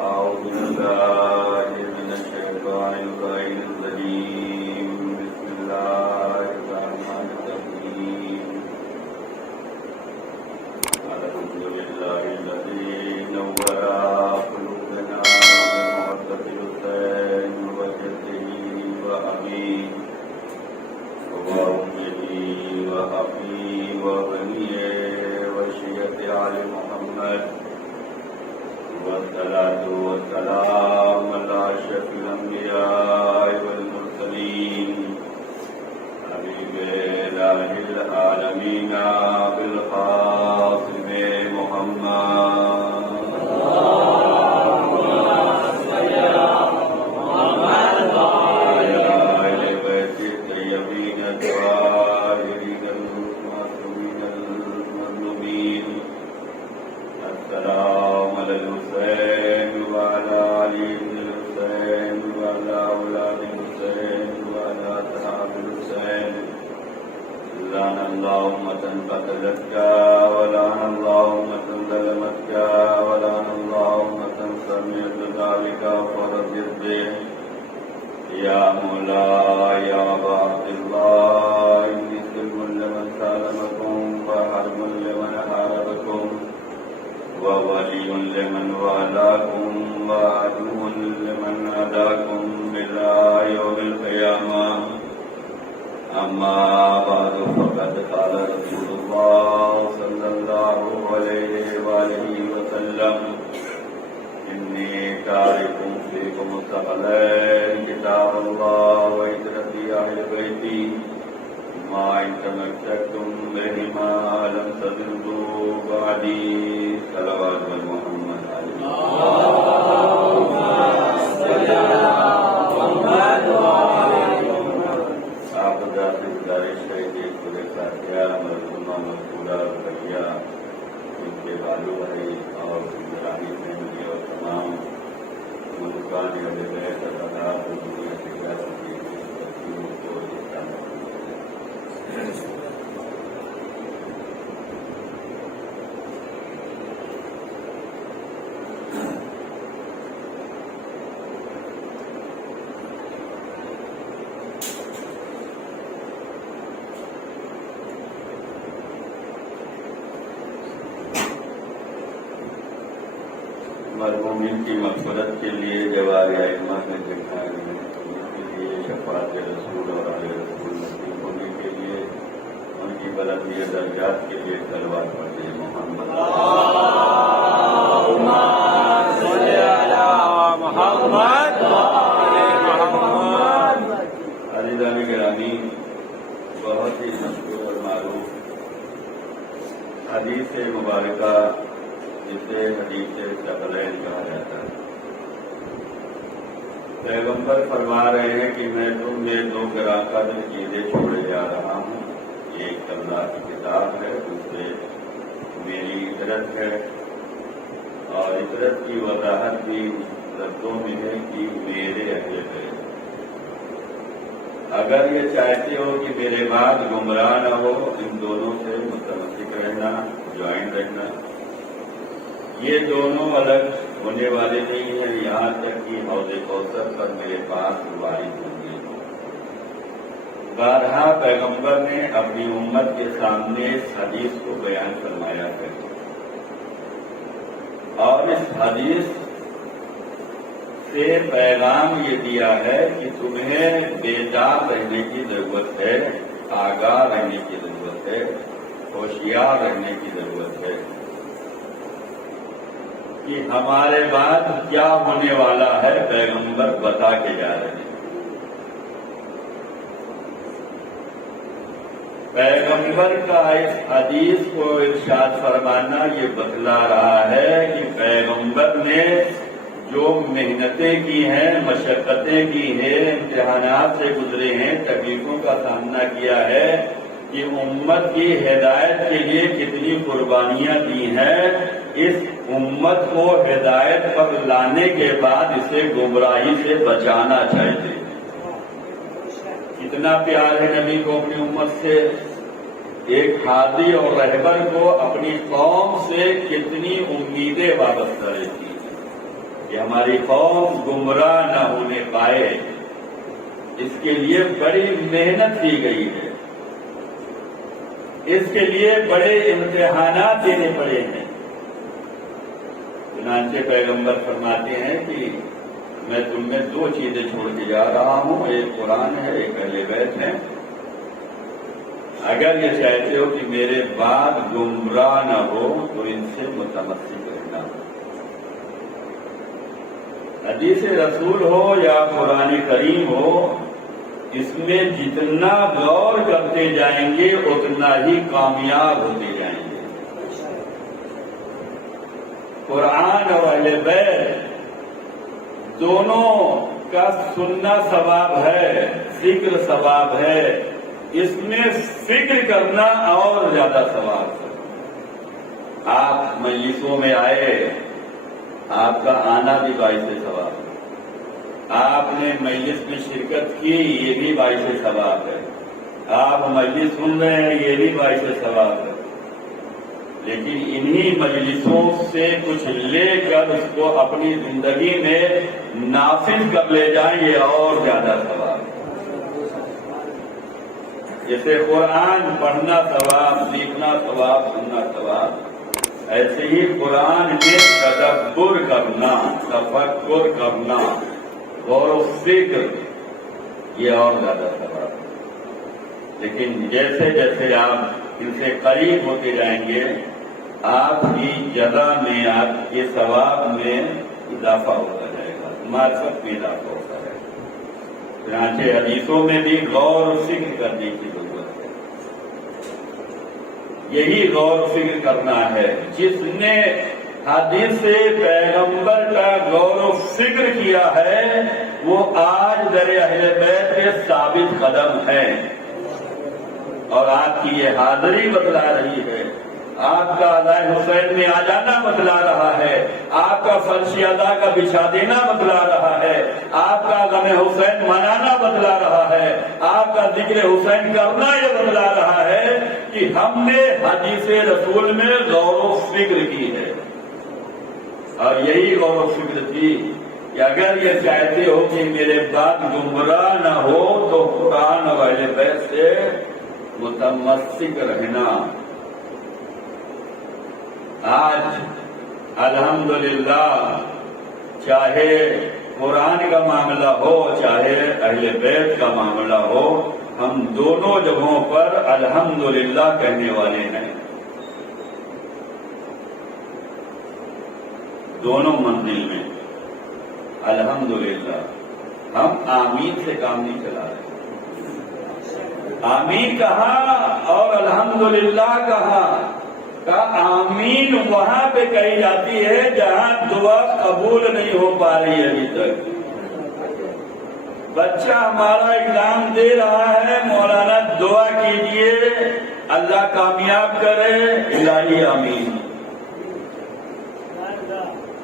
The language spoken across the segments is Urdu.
أعوذ بالله من الشيطان الرجيم بسم الله الرحمن الرحيم الحمد لله الذي نور قلوبنا بمحبة الحسين وجده وأبيه وأمه وأخيه وبنيه وشيعة آل محمد والصلاة والسلام على أشرف الأنبياء والمرسلين حبيب إله العالمين بالخاتم محمد السلام على الحسين وعلى علي بن الحسين وعلى أولاد الحسين وعلى أصحاب الحسين لعن الله أمة قتلتك ولعن الله أمة ظلمتك ولعن الله أمة سمعت ذلك فرضت به يا مولاي يا أبا عبد الله إني سلم لمن سالمكم وحرب لمن حاربكم وولي لمن والاكم وعدو لمن عاداكم إلى يوم القيامة أما بعد فقد قال رسول الله صلى الله عليه وآله وسلم إني تارك فيكم الثقلين كتاب الله وعترتي أهل بيتي ما إن تمسكتم بهما لم تضلوا بعدي صلوات محمد عليه اللهم صل على محمد وعلى آپ ذات گزارش ہے کہ پورے ساتھیہ مرحومہ مذکورہ بھیا ان کے والو بھائی اور گرانی فیملی اور تمام ملکان اہل بیت اللہ دنیا کے سیاسی بچیوں کو مرحومین کی مغفرت کے لیے جوار ائمہ میں دکھائے گئے ان کے لیے شفاعت رسول اور آل رسول نصیب ہونے کے لیے ان کی بلندی درجات کے لیے صلوات پڑھتے ہیں محمد اللہم صل علی محمد وعلی محمد۔ عزیزان گرامی، بہت ہی مشہور اور معروف حدیث مبارکہ جسے حدیث ثقلین کہا جاتا ہے، پیغمبر فرما رہے ہیں کہ میں تم میں دو گراں قدر چیزیں چھوڑے جا رہا ہوں، ایک اللہ کی کتاب ہے، دوسرے میری عطرت ہے، اور عطرت کی وضاحت بھی لفظوں میں ہے کہ میرے اہل بیت۔ اگر یہ چاہتے ہو کہ میرے بعد گمراہ نہ ہو، ان دونوں سے متمسک رہنا، جوائنٹ رہنا۔ یہ دونوں الگ ہونے والے نہیں ہیں، یہاں تک کہ حوض کوثر پر میرے پاس وارد ہوں گے۔ بارہا پیغمبر نے اپنی امت کے سامنے اس حدیث کو بیان فرمایا ہے، اور اس حدیث سے پیغام یہ دیا ہے کہ تمہیں بیدار رہنے کی ضرورت ہے، آگاہ رہنے کی ضرورت ہے، ہوشیار رہنے کی ضرورت ہے کہ ہمارے بعد کیا ہونے والا ہے، پیغمبر بتا کے جا رہے ہیں۔ پیغمبر کا اس حدیث کو ارشاد فرمانا یہ بتلا رہا ہے کہ پیغمبر نے جو محنتیں کی ہیں، مشقتیں کی ہیں، امتحانات سے گزرے ہیں، تکلیفوں کا سامنا کیا ہے، کہ امت کی ہدایت کے لیے کتنی قربانیاں دی ہیں، اس امت کو ہدایت پر لانے کے بعد اسے گمراہی سے بچانا چاہیے۔ کتنا پیار ہے نبی کو اپنی امت سے، ایک ہادی اور رہبر کو اپنی قوم سے کتنی امیدیں وابستہ رہتی ہیں۔ کہ ہماری قوم گمراہ نہ ہونے پائے، اس کے لیے بڑی محنت کی گئی ہے، اس کے لیے بڑے امتحانات دینے پڑے ہیں۔ چنانچہ پیغمبر فرماتے ہیں کہ میں تم میں دو چیزیں چھوڑ کے جا رہا ہوں، ایک قرآن ہے، ایک اہل بیت ہے۔ اگر یہ چاہتے ہو کہ میرے بعد گمراہ نہ ہو تو ان سے متمسک رہنا۔ حدیث رسول ہو یا قرآن کریم ہو، اس میں جتنا غور کرتے جائیں گے اتنا ہی کامیاب ہوتے جائیں گے۔ قرآن اور اہل بیت دونوں کا سننا ثواب ہے، ذکر ثواب ہے، اس میں فکر کرنا اور زیادہ ثواب ہے۔ آپ مجلسوں میں آئے، آپ کا آنا بھی باعث ثواب ہے، آپ نے مجلس میں شرکت کی، یہ بھی باعث ثواب ہے، آپ مجلس سن رہے ہیں، یہ بھی باعث ثواب ہے۔ لیکن انہی مجلسوں سے کچھ لے کر اس کو اپنی زندگی میں نافذ کر لے جائیں، یہ اور زیادہ ثواب ہے۔ جیسے قرآن پڑھنا ثواب، سیکھنا ثواب، سننا ثواب، ایسے ہی قرآن میں تدبر کرنا، تفکر کرنا، غور و فکر، یہ اور زیادہ ثواب ہے۔ لیکن جیسے جیسے آپ ان سے قریب ہوتے جائیں گے، آپ کی جزا میں، آپ کے ثواب میں اضافہ ہوتا جائے گا، معرفت میں اضافہ ہوتا جائے گا۔ چنانچہ حدیثوں میں بھی غور و فکر کرنے کی ضرورت ہے۔ یہی غور و فکر کرنا ہے۔ جس نے حدیث سے پیغمبر کا غور و فکر کیا ہے وہ آج در اہل بیت کے ثابت قدم ہے، اور آپ کی یہ حاضری بتلا رہی ہے، آپ کا ادائے حسین میں آ جانا بتلا رہا ہے، آپ کا فرش ادا کا بچھا دینا بتلا رہا ہے، آپ کا غم حسین منانا بتلا رہا ہے، آپ کا ذکر حسین کرنا یہ بتلا رہا ہے کہ ہم نے حدیث رسول میں غور و فکر کی ہے۔ اور یہی غور و فکر تھی کہ اگر یہ چاہتے ہو کہ میرے بعد گمراہ نہ ہو تو قرآن اور اہل بیت سے متمسک رہنا۔ آج الحمدللہ چاہے قرآن کا معاملہ ہو چاہے اہل بیت کا معاملہ ہو، ہم دونوں جگہوں پر الحمدللہ کہنے والے ہیں۔ دونوں منزل میں الحمدللہ، ہم آمین سے کام نہیں چلا رہے۔ آمین کہا اور الحمدللہ کہا، آمین وہاں پہ کہی جاتی ہے جہاں دعا قبول نہیں ہو پا رہی ابھی تک۔ بچہ ہمارا ایگزام دے رہا ہے، مولانا دعا کیجئے اللہ کامیاب کرے، الہی آمین۔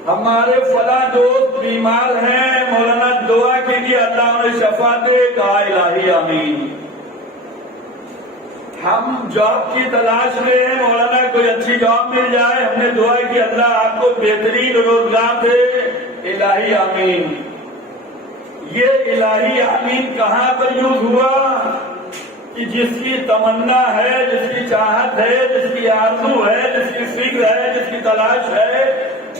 ہمارے فلاں دوست بیمار ہیں، مولانا دعا کیجئے اللہ انہیں شفا دے، کہا الہی آمین۔ ہم جاب کی تلاش میں ہیں، مولانا کوئی اچھی جاب مل جائے، ہم نے دعا کی اللہ آپ کو بہترین روزگار دے، الہی آمین۔ یہ الہی آمین کہاں پر یوز ہوا کہ جس کی تمنا ہے، جس کی چاہت ہے، جس کی آرزو ہے، جس کی فکر ہے، جس کی تلاش ہے،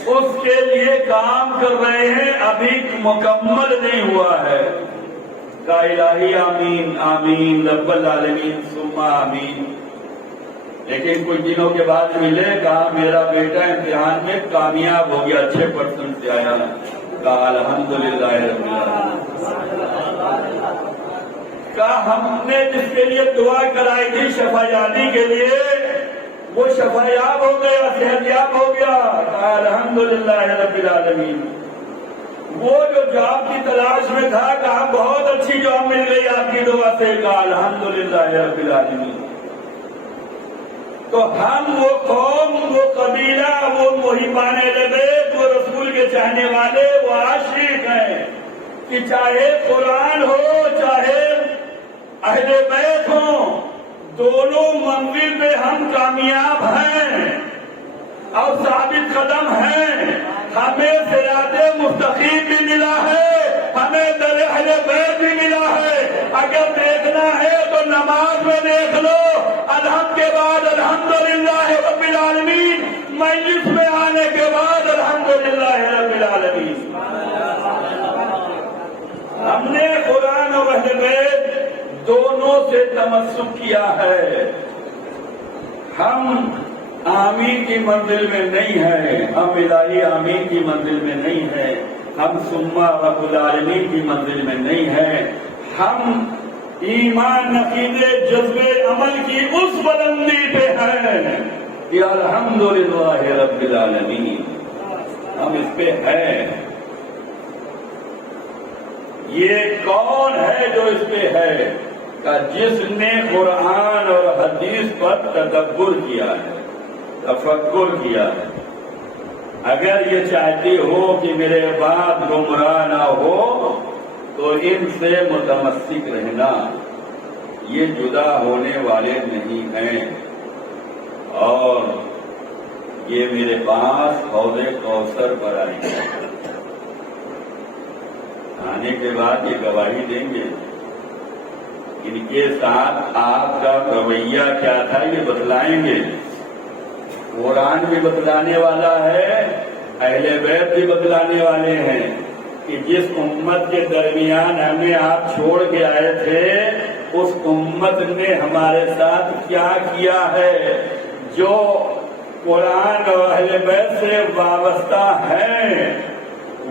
اس کے لیے کام کر رہے ہیں، ابھی مکمل نہیں ہوا ہے۔ کا الہی آمین آمین رب العالمین ثم آمین۔ لیکن کچھ دنوں کے بعد ملے، کہا میرا بیٹا امتحان میں کامیاب ہو گیا، 6% سے آیا، کہا الحمدللہ رب العالمین۔ کہا ہم نے جس کے لیے دعا کرائی تھی شفا یابی کے لیے، وہ شفا یاب ہو گیا، صحت یاب ہو گیا، کہا الحمدللہ رب العالمین۔ وہ جو جاب کی تلاش میں تھا، کہا بہت اچھی جاب مل گئی آپ کی دعا سے، کہا الحمدللہ رب العالمین۔ تو ہم وہ قوم، وہ قبیلہ، وہ محبان بیت، وہ رسول کے چاہنے والے، وہ عاشق ہیں کہ چاہے قرآن ہو چاہے اہل بیت ہوں، دونوں منزل پہ ہم کامیاب ہیں اور ثابت قدم ہیں۔ ہمیں صراط مستقیم اگر دیکھنا ہے تو نماز میں دیکھ لو، الحمد کے بعد الحمدللہ رب العالمین، مجلس میں آنے کے بعد الحمدللہ رب العالمین۔ ہم نے قرآن اور اہل بیت دونوں سے تمسک کیا ہے۔ ہم آمین کی منزل میں نہیں ہیں، ہم الہی آمین کی منزل میں نہیں ہیں، ہم ثم رب العالمین کی منزل میں نہیں ہیں، ہم ایمان عقیدے جذبے عمل کی اس بلندی پہ ہیں کہ الحمدللہ رب العالمین، ہم اس پہ ہیں۔ یہ کون ہے جو اس پہ ہے؟ کہ جس نے قرآن اور حدیث پر تدبر کیا ہے، تفکر کیا ہے۔ اگر یہ چاہتی ہو کہ میرے بعد گمراہ نہ ہو تو ان سے متمسک رہنا، یہ جدا ہونے والے نہیں ہیں، اور یہ میرے پاس حوض کوثر پر آئیں گے، آنے کے بعد یہ گواہی دیں گے۔ ان کے ساتھ آپ کا رویہ کیا تھا یہ بتلائیں گے۔ قرآن بھی بتلانے والا ہے، اہل بیت بھی بتلانے والے ہیں کہ جس امت کے درمیان ہمیں آپ چھوڑ کے آئے تھے، اس امت نے ہمارے ساتھ کیا کیا ہے۔ جو قرآن اور اہل بیت سے وابستہ ہیں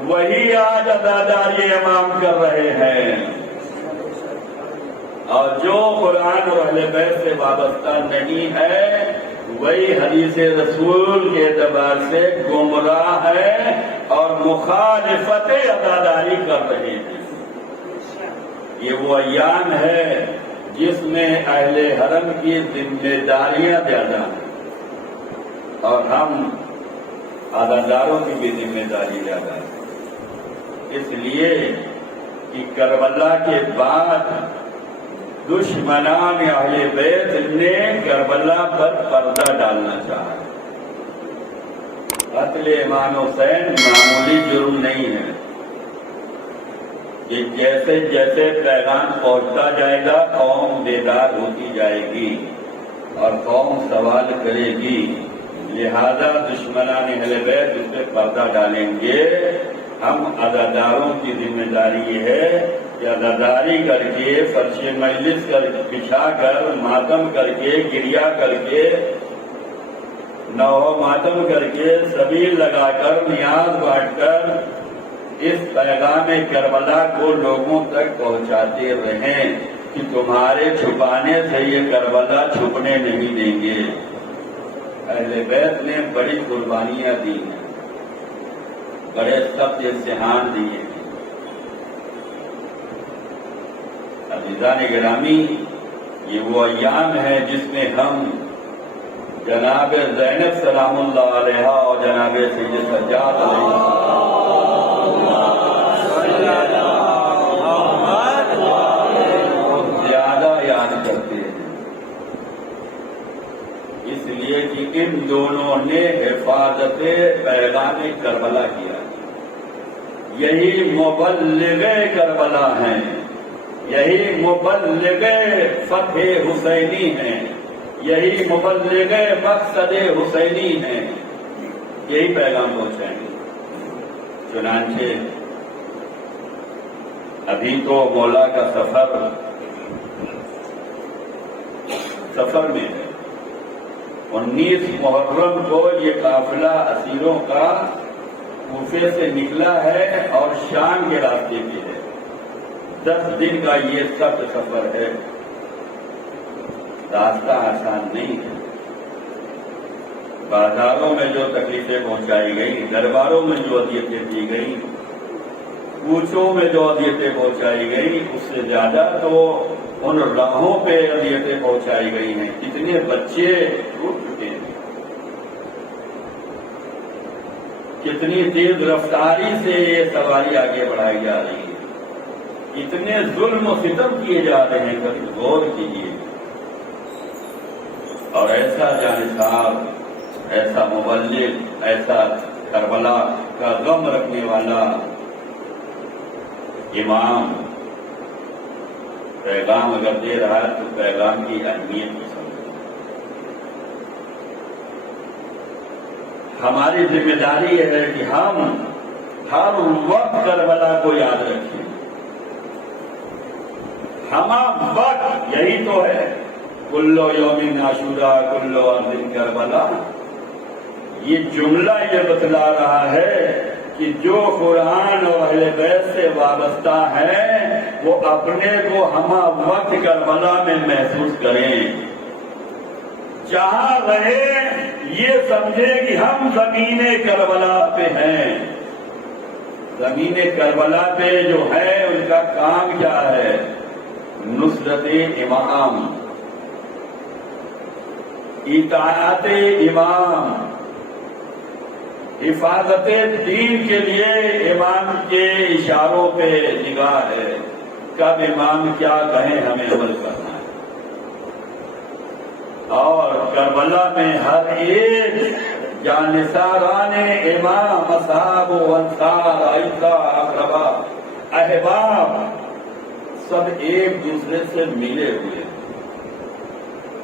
وہی آج عزاداری امام کر رہے ہیں، اور جو قرآن اور اہل بیت سے وابستہ نہیں ہے وہی حدیث رسول کے اعتبار سے گمراہ ہے اور مخالفت عزاداری کر رہے ہیں۔ یہ وہ ایام ہے جس میں اہل حرم کی ذمہ داریاں زیادہ ہیں اور ہم عزاداروں کی بھی ذمہ داری زیادہ ہے۔ اس لیے کہ کربلا کے بعد دشمنان اہل بیت نے کربلا پر پردہ ڈالنا چاہا۔ قتل امام حسین معمولی جرم نہیں ہے، کہ جیسے جیسے پیغام پہنچتا جائے گا قوم بیدار ہوتی جائے گی اور قوم سوال کرے گی، لہذا دشمنان اہل بیت اس پہ پردہ ڈالیں گے۔ ہم عزاداروں کی ذمہ داری یہ ہے کہ عزاداری کر کے فرش مجلس کر بچھا کر ماتم کر کے گریا کر کے نوح ماتم کر کے سبیل لگا کر نیاز بانٹ کر اس پیغام کربلا کو لوگوں تک پہنچاتے رہیں کہ تمہارے چھپانے سے یہ کربلا چھپنے نہیں دیں گے۔ اہل بیت نے بڑی قربانیاں دی ہیں، بڑے سخت امتحان دیے ہیں۔ عزیزان گرامی، یہ وہ ایام ہے جس میں ہم جناب زینب سلام اللہ علیہا اور جناب سید سجاد علیہ بہت زیادہ یاد کرتے ہیں، اس لیے کہ ان دونوں نے حفاظت پیغام کربلا کیا۔ یہی مبلغ کربلا ہیں، یہی مبلغ فتح حسینی ہیں، یہی مبلغ مقصد حسینی ہیں، یہی پیغام پہنچائیں گے۔ چنانچہ ابھی تو مولا کا سفر میں ہے۔ 19 محرم کو یہ قافلہ اسیروں کا کوفے سے نکلا ہے اور شام کے راستے پہ ہے۔ 10 دن کا یہ سخت سفر ہے، راستہ آسان نہیں ہے۔ بازاروں میں جو تکلیفیں پہنچائی گئی، درباروں میں جو اذیتیں دی گئی، کوچوں میں جو اذیتیں پہنچائی گئی، اس سے زیادہ تو ان راہوں پہ اذیتیں پہنچائی گئی ہیں۔ کتنے بچے ٹوٹ چکے ہیں، کتنی تیز رفتاری سے یہ سواری آگے بڑھائی جا رہی ہے، اتنے ظلم و ستم کیے جا رہے ہیں، کبھی غور کیجیے۔ اور ایسا جانشار، ایسا مبلغ، ایسا کربلا کا غم رکھنے والا امام پیغام اگر دے رہا ہے تو پیغام کی اہمیت کو سمجھو۔ ہماری ذمہ داری ہے کہ ہم ہر وقت کربلا کو یاد رکھیں، ہم وقت یہی تو ہے، کلو یوم عاشورا کلو ارض کربلا۔ یہ جملہ یہ بتلا رہا ہے کہ جو قرآن اور اہل بیت سے وابستہ ہیں وہ اپنے کو ہمہ وقت کربلا میں محسوس کریں، جہاں رہے یہ سمجھے کہ ہم زمین کربلا پہ ہیں۔ زمین کربلا پہ جو ہے ان کا کام کیا ہے؟ نصرت امام، اطاعت امام، حفاظت دین کے لیے امام کے اشاروں پہ نگاہ ہے، کب امام کیا کہیں ہمیں عمل کرنا ہے۔ اور کربلا میں ہر ایک جانثاران امام، اصحاب و انصار، عائشہ، اقربا، احباب سب ایک دوسرے سے ملے ہوئے،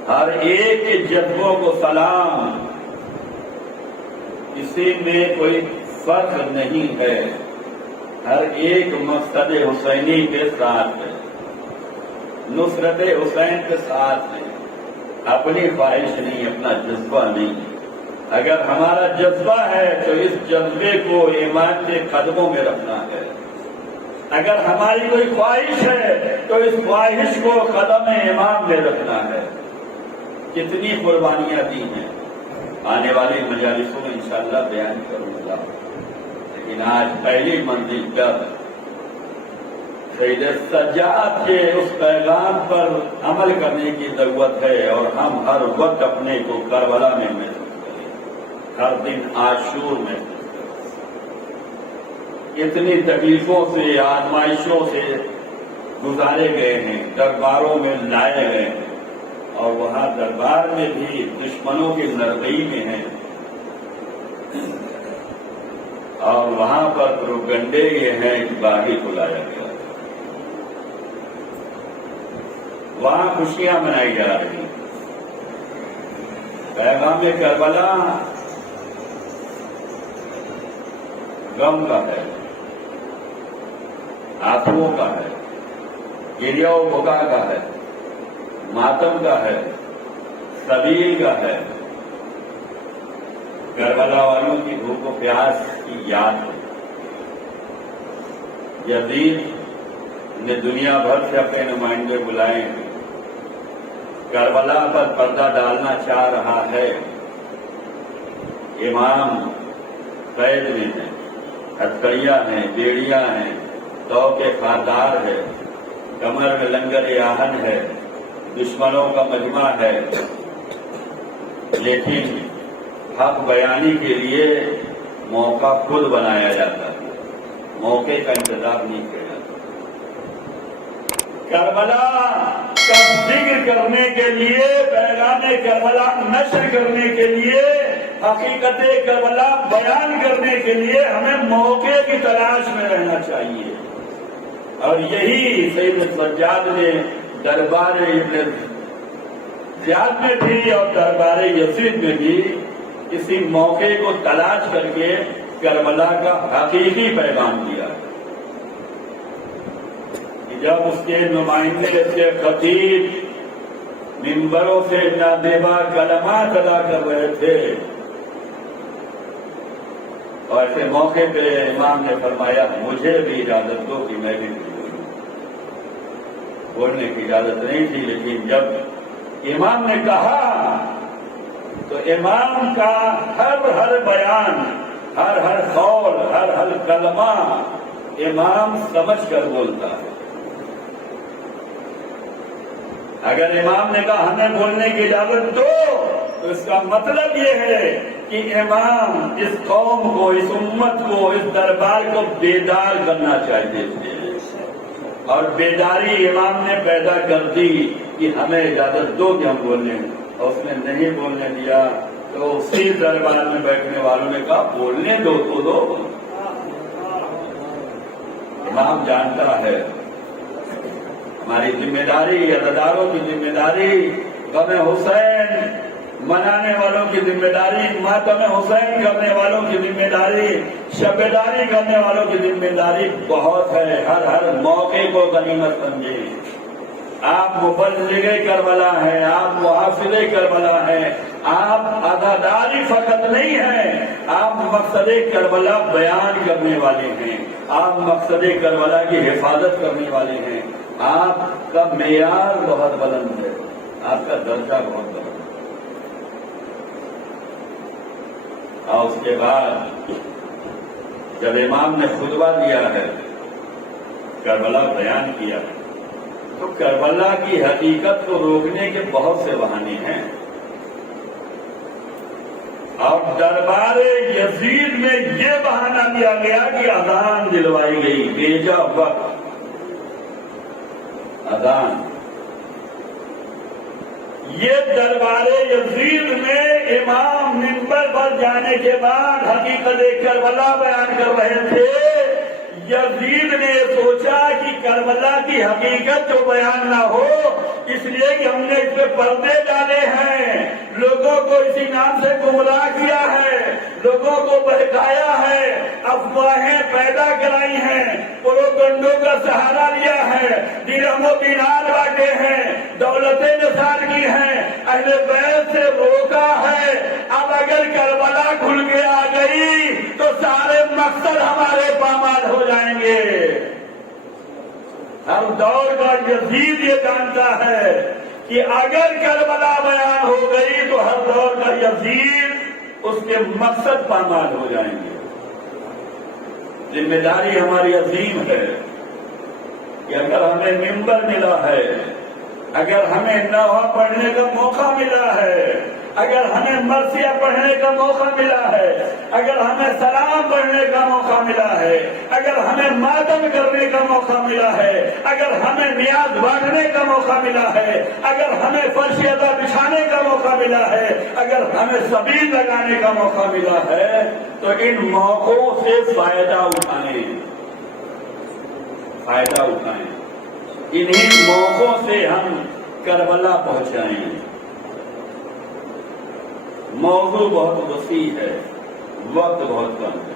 ہر ایک کے جذبوں کو سلام، کسی میں کوئی فرق نہیں ہے، ہر ایک مقصد حسینی کے ساتھ ہے، نصرت حسین کے ساتھ ہے، اپنی خواہش نہیں، اپنا جذبہ نہیں۔ اگر ہمارا جذبہ ہے تو اس جذبے کو ایمان کے قدموں میں رکھنا ہے، اگر ہماری کوئی خواہش ہے تو اس خواہش کو قدم امام میں رکھنا ہے۔ کتنی قربانیاں دی ہیں، آنے والی مجالسوں میں انشاءاللہ بیان کروں گا، لیکن آج پہلی منزل پر سید سجاد کے اس پیغام پر عمل کرنے کی ضرورت ہے، اور ہم ہر وقت اپنے کو کربلا میں محسوس کریں، ہر دن عاشور میں اتنی تکلیفوں سے، آزمائشوں سے گزارے گئے ہیں، درباروں میں لائے گئے ہیں، اور وہاں دربار میں بھی دشمنوں کی نرگئی میں ہیں، اور وہاں پر پروگنڈے یہ ہیں کہ باغی بلایا گیا، وہاں خوشیاں منائی جا رہی۔ پیغام کربلا غم کا ہے، آنسوؤں کا ہے، گریہ و بکا کا ہے، ماتم کا ہے، سبیل کا ہے، کربلا والوں کی بھوک و پیاس کی یاد ہے۔ یزید نے دنیا بھر سے اپنے نمائندے بلائے ہیں، کربلا پر پردہ ڈالنا چاہ رہا ہے۔ امام قید میں ہیں، ہتھکڑیاں ہیں، بیڑیاں ہیں، تو کے خاردار ہے، کمر میں لنگر آہن ہے، دشمنوں کا مجمع ہے، لیکن حق بیانی کے لیے موقع خود بنایا جاتا ہے، موقع کا انتظار نہیں کیا جاتا۔ کربلا کا ذکر کرنے کے لیے، پیغام کربلا نشر کرنے کے لیے، حقیقت کربلا بیان کرنے کے لیے ہمیں موقع کی تلاش میں رہنا چاہیے، اور یہی سید سجاد نے دربار ابن زیاد میں بھی اور دربار یزید میں بھی اسی موقع کو تلاش کر کے کربلا کا حقیقی پیغام دیا، کہ جب اس کے نمائندے، اس کے خطیب منبروں سے نادیبا کلمات ادا کر رہے تھے، اور ایسے موقع پہ امام نے فرمایا مجھے بھی اجازت دو کہ میں بھی بولنے کی اجازت نہیں تھی، لیکن جب امام نے کہا تو امام کا ہر بیان، ہر قول، ہر کلمہ امام سمجھ کر بولتا ہے۔ اگر امام نے کہا ہمیں بولنے کی اجازت دو تو اس کا مطلب یہ ہے کہ امام اس قوم کو، اس امت کو، اس دربار کو بیدار کرنا چاہتے تھے، اور بیداری امام نے پیدا کر دی کہ ہمیں اجازت دو کہ ہم بولیں، اور اس نے نہیں بولنے دیا تو اسی دربار میں بیٹھنے والوں نے کہا بولنے دو تو دو۔ امام جانتا ہے ہماری ذمہ داری، عزاداروں کی ذمہ داری، غم حسین منانے والوں کی ذمہ داری، ماتم حسین کرنے والوں کی ذمہ داری، شبیداری کرنے والوں کی ذمہ داری بہت ہے۔ ہر موقع کو غنیمت سمجھے۔ آپ مبلغ کربلا ہیں، آپ محافظ کربلا ہیں، آپ عزاداری فقط نہیں ہیں، آپ مقصد کربلا بیان کرنے والے ہیں، آپ مقصد کربلا کی حفاظت کرنے والے ہیں۔ آپ کا معیار بہت بلند ہے، آپ کا درجہ بہت بلند ہے۔ اور اس کے بعد جب امام نے خطبہ دیا ہے، کربلا بیان کیا ہے، تو کربلا کی حقیقت کو روکنے کے بہت سے بہانے ہیں۔ اور دربار یزید میں یہ بہانہ دیا گیا کہ اذان دلوائی گئی، بیجا وقت اذان۔ یہ دربار یزید میں امام منبر پر جانے کے بعد حقیقت کربلا بیان کر رہے تھے۔ یزید نے سوچا کہ کربلا کی حقیقت جو بیان نہ ہو، اس لیے کہ ہم نے اس پہ پردے ڈالے ہیں، لوگوں کو اسی نام سے گمراہ کیا ہے، لوگوں کو بہکایا ہے، افواہیں پیدا کرائی ہیں، پروپگنڈوں کا سہارا لیا ہے، درہم و دینار بانٹے ہیں، دولتیں نثار کی ہیں، اہل بیت سے روکا ہے۔ اب اگر کربلا کھل کے آ گئی تو سارے مقصد ہمارے پامال ہو جائیں گے۔ ہر دور کا یزید یہ جانتا ہے کہ اگر کربلا بیان ہو گئی تو ہر دور کا یزید اس کے مقصد پامال ہو جائیں گے۔ ذمہ داری ہماری عظیم ہے کہ اگر ہمیں منبر ملا ہے، اگر ہمیں نوحہ پڑھنے کا موقع ملا ہے، اگر ہمیں مرثیہ پڑھنے کا موقع ملا ہے، اگر ہمیں سلام پڑھنے کا موقع ملا ہے، اگر ہمیں ماتم کرنے کا موقع ملا ہے، اگر ہمیں نیاز بانٹنے کا موقع ملا ہے، اگر ہمیں فرش ادا بچھانے کا موقع ملا ہے، اگر ہمیں سبیل لگانے کا موقع ملا ہے، تو ان موقعوں سے فائدہ اٹھائیں، فائدہ اٹھائیں۔ انہی موقعوں سے ہم کربلا پہنچائیں۔ موضوع بہت وسیع ہے، وقت بہت کم ہے۔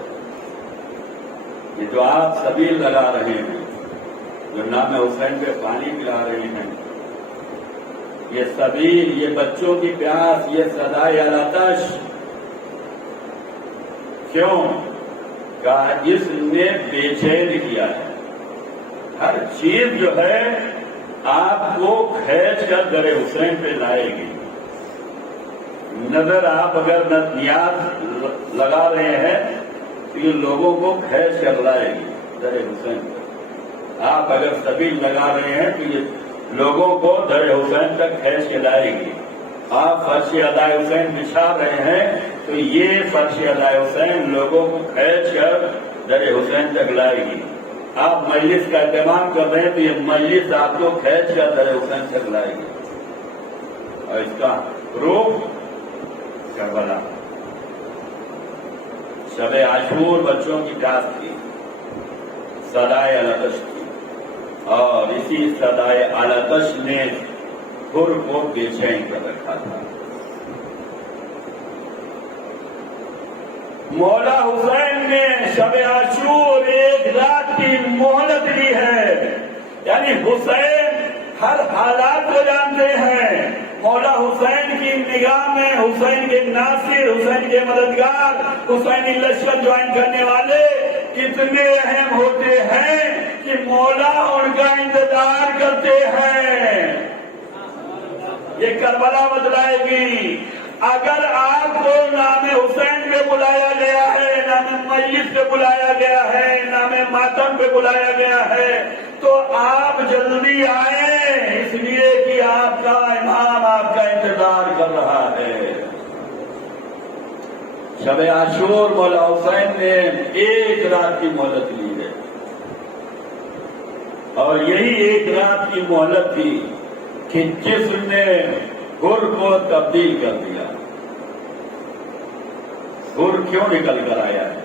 یہ جو آپ سبیل لگا رہے ہیں، جو نام حسین پہ پانی پلا رہے ہیں، یہ سبیل، یہ بچوں کی پیاس، یہ صدائے العطش، کیوں کہ اس نے بے چین کیا ہے۔ ہر چیز جو ہے آپ کو کھینچ کر در حسین پہ لائے گی۔ نظر آپ اگر نیاز لگا رہے ہیں تو یہ لوگوں کو کھینچ کر لائے گی در حسین پہ۔ آپ اگر سبیل لگا رہے ہیں تو یہ لوگوں کو در حسین تک کھینچ کے لائے گی۔ آپ فرش ادائے حسین بچھا رہے ہیں تو یہ فرش ادائے حسین لوگوں کو کھینچ کر در حسین تک لائے گی۔ آپ مجلس کا اہتمام کر رہے ہیں تو یہ مجلس آپ کو کھینچ کر در حسین تک لائے گی۔ اور اس کا روح کربلا، شب عاشور بچوں کی پیاس تھی، صدائے العطش تھی، اور اسی صدائے العطش نے خر کو بے چین کر رکھا تھا۔ مولا حسین نے شب عاشور ایک رات کی مہلت لی ہے، یعنی حسین ہر حالات کو جانتے ہیں۔ مولا حسین کی نگاہ میں حسین کے ناصر، حسین کے مددگار، حسینی لشکر جوائن کرنے والے اتنے اہم ہوتے ہیں کہ مولا ان کا انتظار کرتے ہیں۔ یہ کربلا بتلائے گی۔ اگر آپ کو نام حسین پہ بلایا گیا ہے، نام مجلس پہ بلایا گیا ہے، نام ماتم پہ بلایا گیا ہے، تو آپ جلدی آئیں، اس لیے کہ آپ کا امام آپ کا انتظار کر رہا ہے۔ شب عاشور مولا حسین نے ایک رات کی مہلت لی ہے، اور یہی ایک رات کی مہلت تھی کہ جس نے گر کو تبدیل کر دیا۔ گر کیوں نکل کر آیا ہے؟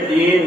3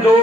2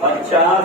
50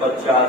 50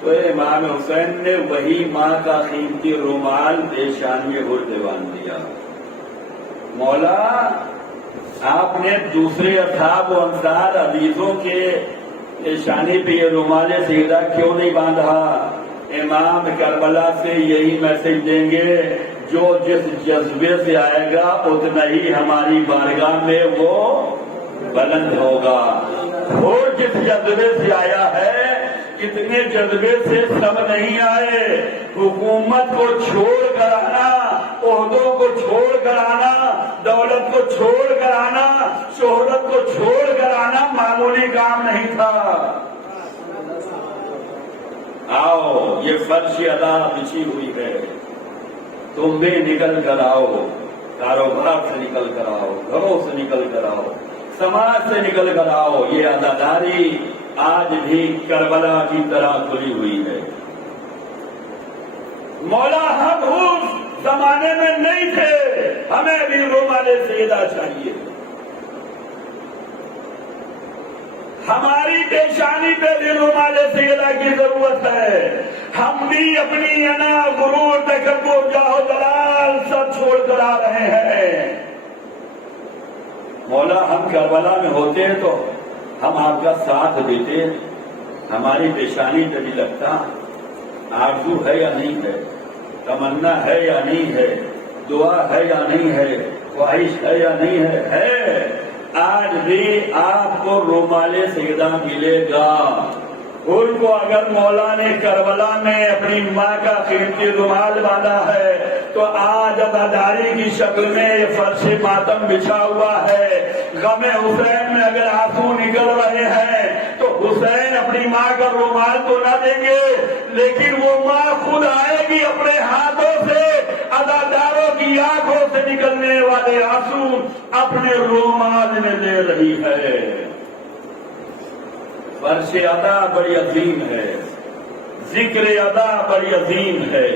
تو امام حسین نے وہی ماں کا قیمتی رومال پیشانی ہر باندھ دیا۔ مولا آپ نے دوسرے اصحاب و انصار عزیزوں کے پیشانی پہ یہ رومال سیدھا کیوں نہیں باندھا؟ امام کربلا سے یہی میسج دیں گے، جو جس جذبے سے آئے گا اتنا ہی ہماری بارگاہ میں وہ بلند ہوگا۔ اور جس جذبے سے آیا ہے اتنے جذبے سے سب نہیں آئے۔ حکومت کو چھوڑ کر آنا، عہدوں کو چھوڑ کر آنا، دولت کو چھوڑ کر آنا، شہرت کو چھوڑ کر آنا معمولی کام نہیں تھا۔ آؤ، یہ فرش ادا بچھی ہوئی ہے، تم بھی نکل کر آؤ، کاروبار سے نکل کر آؤ، گھروں سے نکل کر آؤ، سماج سے نکل کر آؤ۔ یہ اداداری آج بھی کربلا کی طرح کھلی ہوئی ہے۔ مولا ہم اس زمانے میں نہیں تھے، ہمیں بھی رومال سیدھا چاہیے۔ ہماری پیشانی پہ بھی رومال سیدھا کی ضرورت ہے۔ ہم بھی اپنی انا، غرور، تکبر، جاہ و جلال سب چھوڑ کر آ رہے ہیں۔ مولا ہم کربلا میں ہوتے تو ہم آپ کا ساتھ دیتے، ہماری پیشانی پہ بھی لگتا۔ آرزو ہے یا نہیں ہے، تمنا ہے یا نہیں ہے، دعا ہے یا نہیں ہے، خواہش ہے یا نہیں ہے؟ ہے۔ آج بھی آپ کو رومال سیدھا ملے گا۔ ان کو اگر مولا نے کربلا میں اپنی ماں کا قیمتی رومال باندھا ہے تو آج اداداری کی شکل میں یہ فرش ماتم بچھا ہوا ہے۔ غم حسین میں اگر آنسو نکل رہے ہیں تو حسین اپنی ماں کا رومال تو نہ دیں گے، لیکن وہ ماں خود آئے گی اپنے ہاتھوں سے اداداروں کی آنکھوں سے نکلنے والے آنسو اپنے رومال میں دے رہی ہے۔ فرش ادا بڑی عظیم ہے، ذکر ادا بڑی عظیم ہے،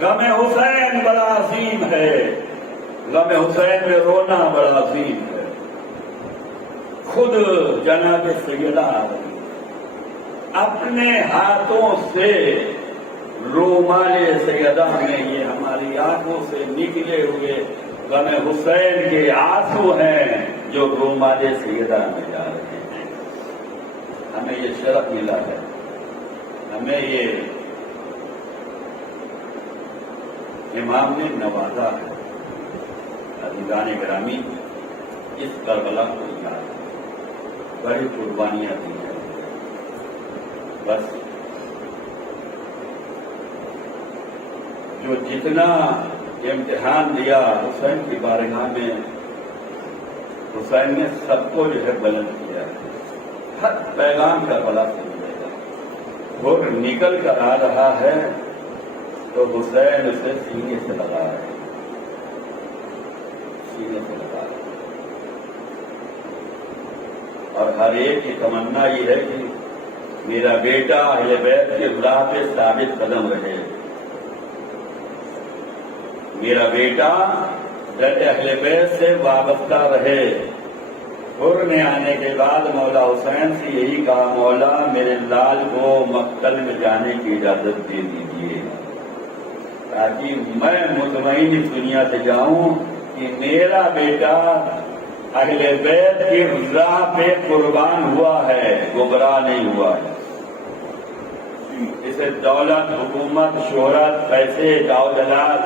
غم حسین بڑا عظیم ہے، غم حسین میں رونا بڑا عظیم ہے۔ خود جناب سیدہ اپنے ہاتھوں سے رومال سیدہ میں یہ ہماری آنکھوں سے نکلے ہوئے غم حسین کے آنسو ہیں جو رومال سیدہ میں جا رہے ہیں۔ ہمیں یہ شرف ملا ہے، ہمیں یہ امام نے نوازا ہے۔ عزیزان گرامی، اس کربلا کو یاد ہے، بڑی قربانیاں دی ہیں۔ بس جو جتنا امتحان دیا حسین کی بارگاہ میں، حسین نے سب کو جو ہے بلند کیا۔ ہر پیغام کربلا سے ملے گا، اور نکل کر آ رہا ہے تو حسین اسے سینے سے لگا رہے ہیں، سینے سے لگا رہے ہیں۔ اور ہر ایک کی تمنا یہ ہے کہ میرا بیٹا اہل بیت کے راہ پہ ثابت قدم رہے، میرا بیٹا در اہل بیت سے وابستہ رہے۔ حر میں آنے کے بعد مولا حسین سے یہی کہا، مولا میرے لال کو مقتل میں جانے کی اجازت دے دیجیے تاکہ میں مطمئن دنیا سے جاؤں کہ میرا بیٹا اہل بیت کی راہ پہ قربان ہوا ہے، گمراہ نہیں ہوا ہے۔ اسے دولت، حکومت، شہرت، پیسے، جاؤ جلال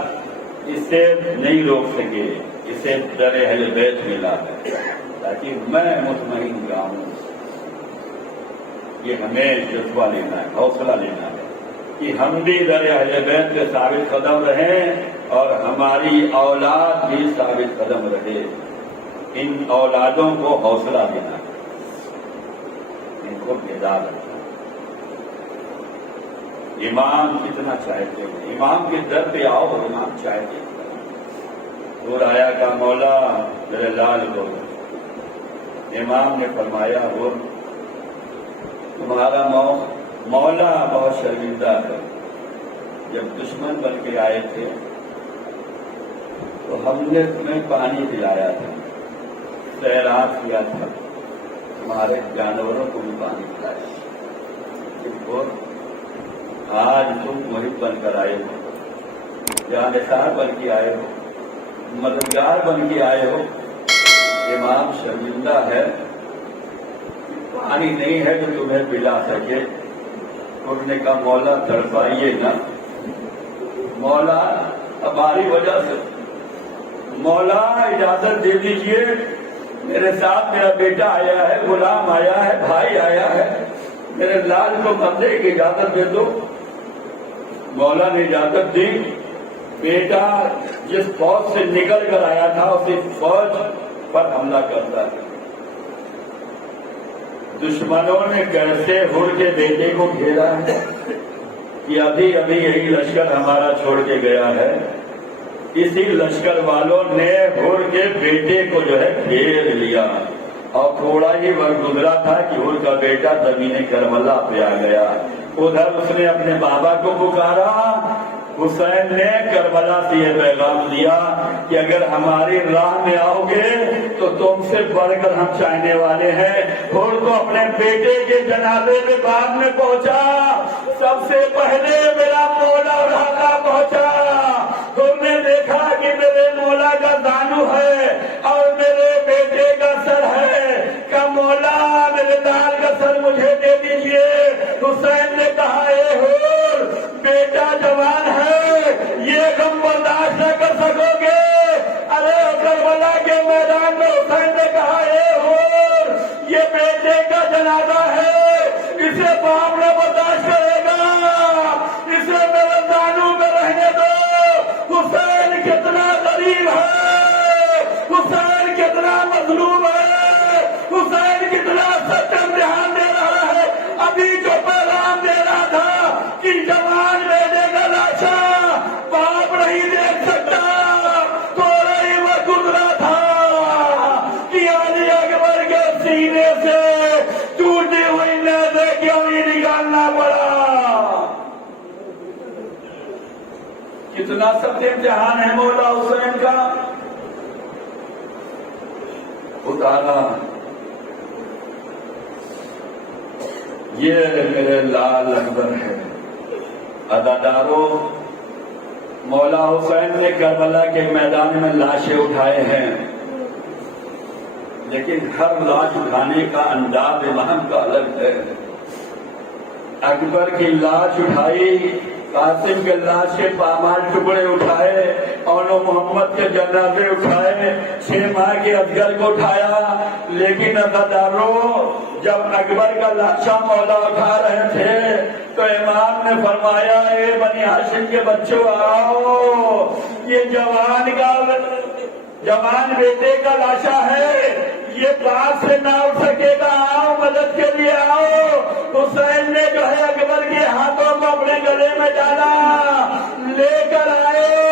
اسے نہیں روک سکے، اسے در اہل بیت ملا ہے تاکہ میں مطمئن رہوں۔ یہ ہمیں جذبہ لینا ہے، حوصلہ لینا ہے کہ ہم بھی در اہل بیت کے ثابت قدم رہیں اور ہماری اولاد بھی ثابت قدم رہے۔ ان اولادوں کو حوصلہ دینا ہے، ان کو بیدار رکھنا۔ امام کتنا چاہتے ہیں، امام کے در پہ آؤ، امام چاہتے ہیں۔ اور آیا کا مولا میرے لال کو، امام نے فرمایا ہو تمہارا مولا بہت شرمندہ ہے۔ جب دشمن بن کے آئے تھے تو ہم نے تمہیں پانی پلایا تھا، سیراب کیا تھا، تمہارے جانوروں کو بھی پانی پلایا، آج تم محب بن کر آئے ہو، جانثار بن کے آئے ہو، مددگار بن کے آئے ہو۔ امام شرمندہ ہے، پانی نہیں ہے جو تمہیں پلا سکے۔ انہوں نے کہا مولا تڑپائیے نا، مولا ہماری وجہ سے، مولا اجازت دے دیجئے، میرے ساتھ میرا بیٹا آیا ہے، غلام آیا ہے، بھائی آیا ہے، میرے لال کو بندے کی اجازت دے دو۔ مولا نے اجازت دی۔ بیٹا جس فوج سے نکل کر آیا تھا اسی فوج پر حملہ کرتا ہے۔ دشمنوں نے کیسے ہر کے بیٹے کو گھیرا ہے کہ ابھی ابھی یہی لشکر ہمارا چھوڑ کے گیا ہے، اسی لشکر والوں نے ہر کے بیٹے کو جو ہے گھیر لیا، اور تھوڑا ہی وقت گزرا تھا کہ ہر کا بیٹا زمین کربلا پہ آ گیا۔ ادھر اس نے اپنے بابا کو پکارا، حسین نے کربلا سے یہ پیغام دیا کہ اگر ہماری راہ میں آؤ گے تو تم سے بڑھ کر ہم چاہنے والے ہیں۔ ہر کو اپنے بیٹے کے جنازے میں بعد میں پہنچا، سب سے پہلے میرا مولا اور آقا پہنچا۔ تم نے دیکھا کہ میرے مولا کا دانو ہے اور میرے بیٹے کا سر ہے، کہ مولا میرے لال کا سر مجھے دے دیجئے۔ حسین نے کہا اے ہور، بیٹا جوان ہے، یہ غم برداشت نہ کر سکو گے۔ ارے کربلا کے میدان میں حسین نے کہا اے ہور، یہ بیٹے کا جنازہ ہے، اسے باپ نہ برداشت کرے گا، اسے میرے دانو میں رہنے دو۔ حسین کتنا غریب ہے، حسین کتنا مظلوم ہے، حسین کتنا سچم دھیان دے رہا ہے۔ ابھی جو پیغام دے رہا تھا کہ جوان بیٹے کا لاشا باپ نہیں دیکھ سکتا، تھوڑا ہی وہ گزرا تھا کہ علی اکبر کے سینے سے ٹوٹی ہوئی نیزے کیوں نہیں نکالنا پڑا۔ کتنا سخت امتحان ہے مولا حسین کا۔ اتارا، یہ میرے لال اکبر ہے۔ اداداروں، مولا حسین نے کربلا کے میدان میں لاشیں اٹھائے ہیں، لیکن ہر لاش اٹھانے کا انداز وہاں کا الگ ہے۔ اکبر کی لاش اٹھائی، قاسم کے لاش کے پامال ٹکڑے اٹھائے، اور محمد کے جنازے اٹھائے، 6 ماہ کے اصغر کو اٹھایا، لیکن عزاداروں جب اکبر کا لاشا مولا اٹھا رہے تھے تو امام نے فرمایا اے بنی ہاشم کے بچوں آؤ، یہ جوان بیٹے کا لاشا ہے، یہ بات سے نہ اٹھ سکے گا، آؤ مدد کے لیے آؤ۔ حسین نے جو ہے اکبر کے ہاتھوں کو اپنے گلے میں ڈالا، لے کر آئے